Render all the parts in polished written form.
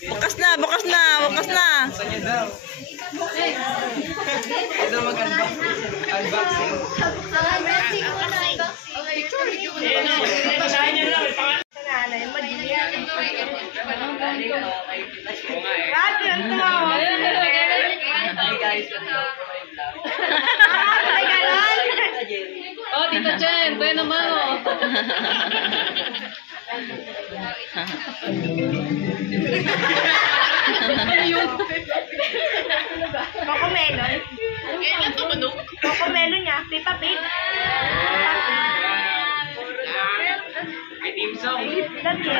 Bukas na, bukas na, bukas na. Ito mag-unboxing. Oh, Tito Jen, tayo naman oh. Ano yun? Coco melon. Coco melon niya. Pipa Pig. Ay, team song. Love you.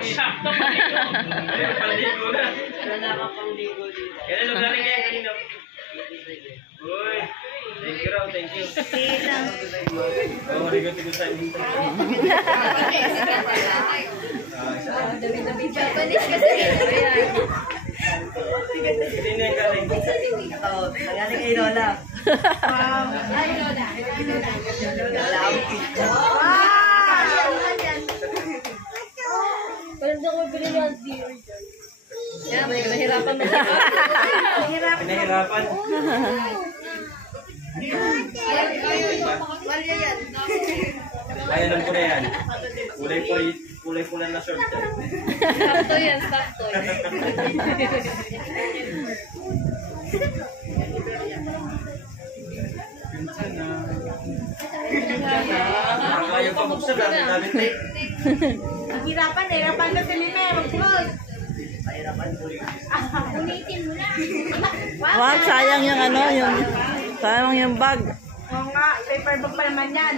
Sakto. Panligo na. Wala ka pang ligo dito. Kailan lugar na kaya kanina? Uy. Thank you raw, thank you. Oh, rigo-tigo sa inyo. Japanese kasi. Hindi na yung galing. Oo, magaling kay Lola. Wow. Ay, Lola. Parang ako bili ng beer. Yan, may nahirapan mo. Pinahirapan. Kaya lang ko na yan. Kulay pula na short. Sakto yan, sakto. Kaya pa buksan namin namin tape. Hirapan eh. Hirapan ka sa lime. Mag-close. Unitin mo na. Wow, sayang yung ano, yung sayang yung bag. Oo nga. Paper bag pa naman yan.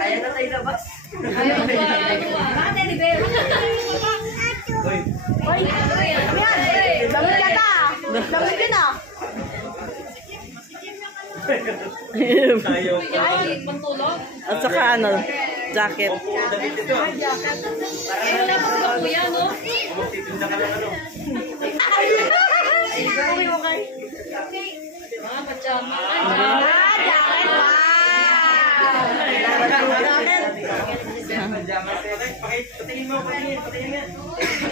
Kaya na tayo labas. Ayaw pa, ano ah. Bakit Elibel? Uy. Uy, yan. Damit ka ta. Damit ka na. Ayaw pa. Ay, pantulog. At saka ano, jacket. Opo, damit ito. Eh, wala pa sila kuya, no? Magtitinda ka ng ano. Uy, okay. Mga pajama. Jacket. Patingin mo, patingin nga.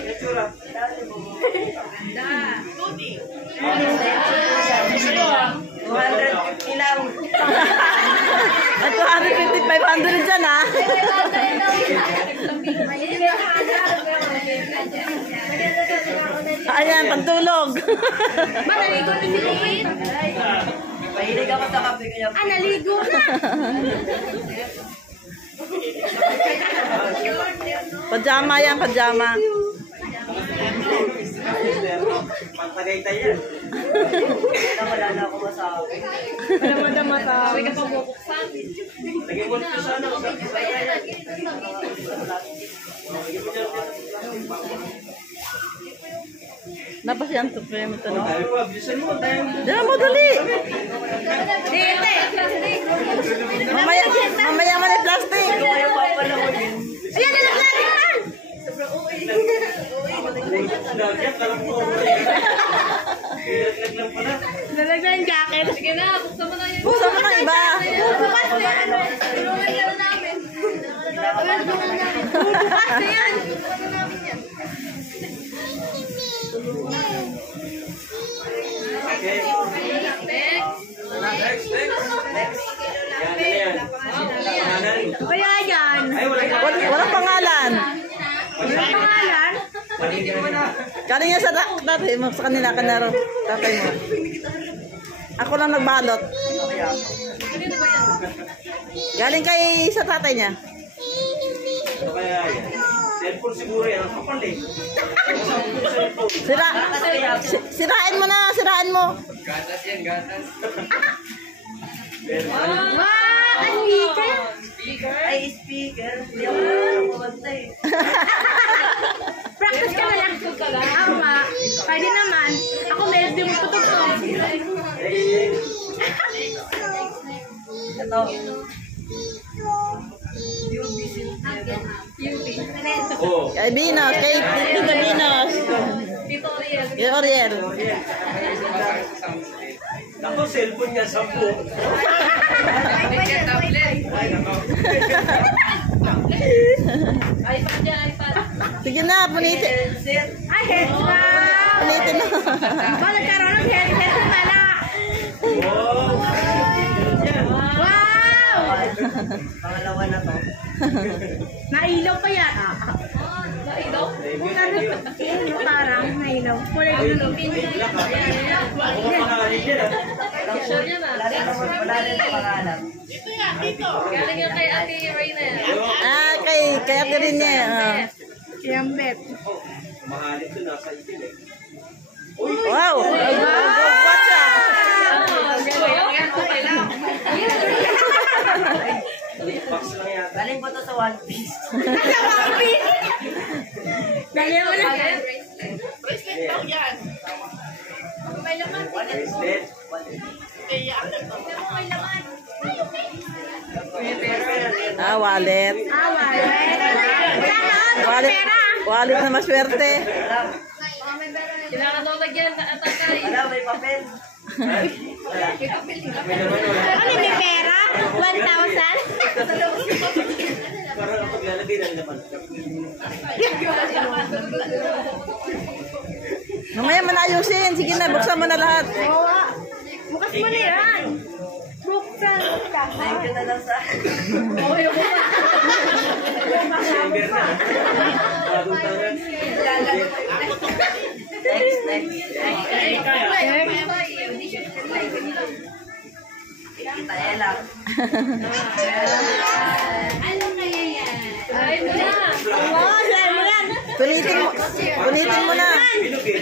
Itsura. Da. 250 lang. At 250, 500 dyan ha. Ayan, pantulog. Naligo na si Lin. Mahilig ako sa kape kaya. Naligo na. Pajama yan, pajama. Pantagaytay yan. Wala na ako masabi. Sabi ka pa bubuksan. Lagay mo ito sa ano. Dapat yan, supreme ito, no? Tayo pa, bilisan mo. Diyan mo, dali. Dito. Mamaya mo na yung plastic. Ayan, nalaglagan. Nagyat, alam ko. Naglag lang pala. Nalaglagan yung jacket. Sige na, buksan mo na yun. Buksan mo na iba. Bukas na yan. Tulungan ka na namin. Bukas na yan. Okay. Next. Yan, ano yan? Pangalan? Kaya yan. Ay, wala ka. Walang pangalan. Ang pangalan? Galing yan sa tatay mo, sa kanila, kanaro. Tatay mo. Ako lang nagbalot. Galing kay sa tatay niya. Ano kaya yan? Cellphone siguro yan. Ang kapal eh. Sirain mo na, sirain mo. Gatas yan, gatas. Wow! Ang liit. Ay, speaker. Hindi ako nakakawantay. Practice ka na lang. Ako nga. Pwede naman. Ako meron din mo tutugtog. Ito. Oh. Kay Binos, kay Tito Binos. Dito Yung Oriel. Ako, cellphone niya, 10. iPad yan, iPad. Sige na, punitin. Ay, headset! Punitin na. Ba, nagkaroon ng headset na pala. Wow! Pangalawa na to. Nailaw pa yan. Naigaw? Parang nailaw. Kulay blue. Sure yan ah. Wala rin ang pangalan. Galing yan kay Ate Reyna. Ah, kay ate rin niya. Siyambet. Mahalin to, nasa itin eh. Wow! Watch out! Okay lang. Box lang yata. Galing po to sa One Piece. Dali mo lang. Bracelet. Ah, wallet. Wallet. Wallet na maswerte. Kailangan daw lagyan at tatay. Wala, may papel. Ano, may pera? 1,000? Parang ako lalagay ng laman. Mamaya mo na ayusin. Sige na, buksan mo na lahat. Oo. Bukas mo na yan. Buksan. Thank you na lang sa... December na. Bagong taon. Next. Kita lang. Ay, muna. Oo, saan mo yan? Punitin mo na. Bilog eh.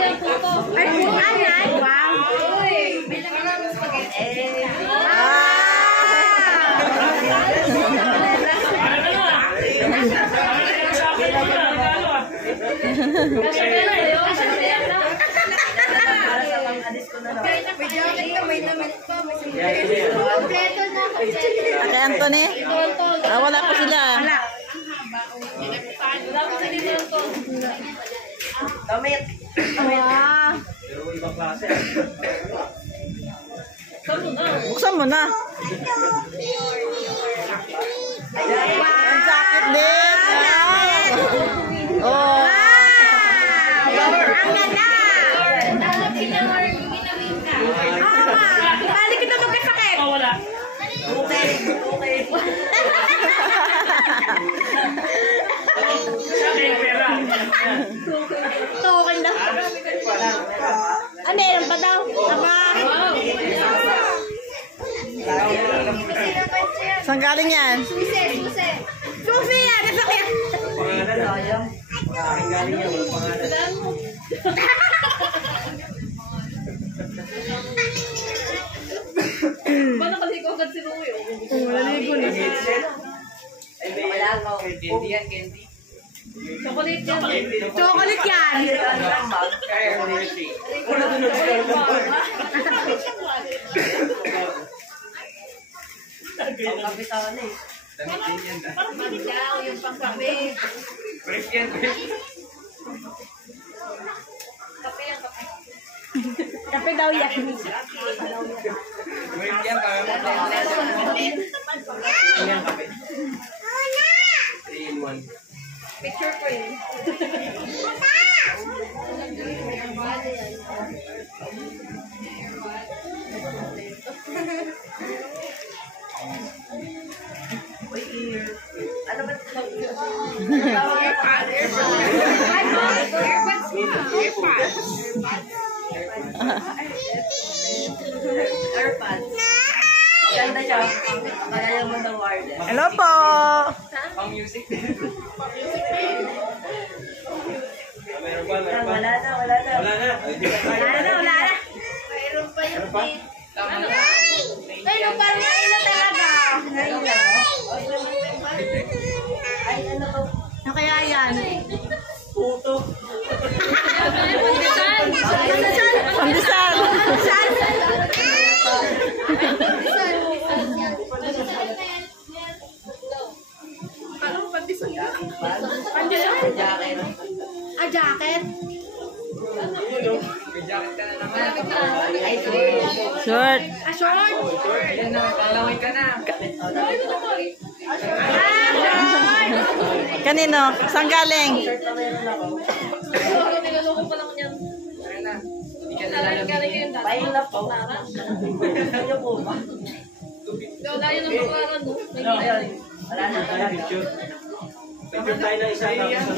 Yan po to. Ay, bukan yan. Wow. Para sa pang-alis ko na lang. Kay Anthony? Ah, wala pa sila. Wala ko sa dito to. Damit. Wow. Pero ibang klase. Saan mo na? Buksan mo na. Ang jacket din. Oh. Ang ganda. Balik kita magkasakit. Okay. Tukin daw. Ano yan pa daw? Aba. Saan galing yan? Susi yan. Nasakyan. Pangalan na. Aking galing yan. Walang pangalan. Saan mo? Ba nakaligo agad si Ruyo? Headset. Ay, may Wala ko. candy. Chocolate yan. Chocolate yan. Kaya ko rin siya. Wala doon na Ang kapitan eh. Yung pangkape. Brief yan. Kape yan, kape. Kape daw yan. Brief yan. Ano yan kape? 3-in-1. Picture frame. Uy, ear. Ano ba? Airpods. Ganda siya. Kaya mo ng wireless. Hello po. Pang music. Meron ba? Meron ba? Wala na. Wala na. Ay, di na tayo. Wala na. Meron pa? Pero parang ilo talaga. Ay, ano to? Ano kaya yan? Puto. Pandesal. Jacket. Ah, jacket? Short. Kanino? Saan galing? Niloloko pa lang yan. Galing yung dati. Pahinap po. Kayo po ba? Wala yun ang pangalan, no? Wala na. Picture tayo na isa tapos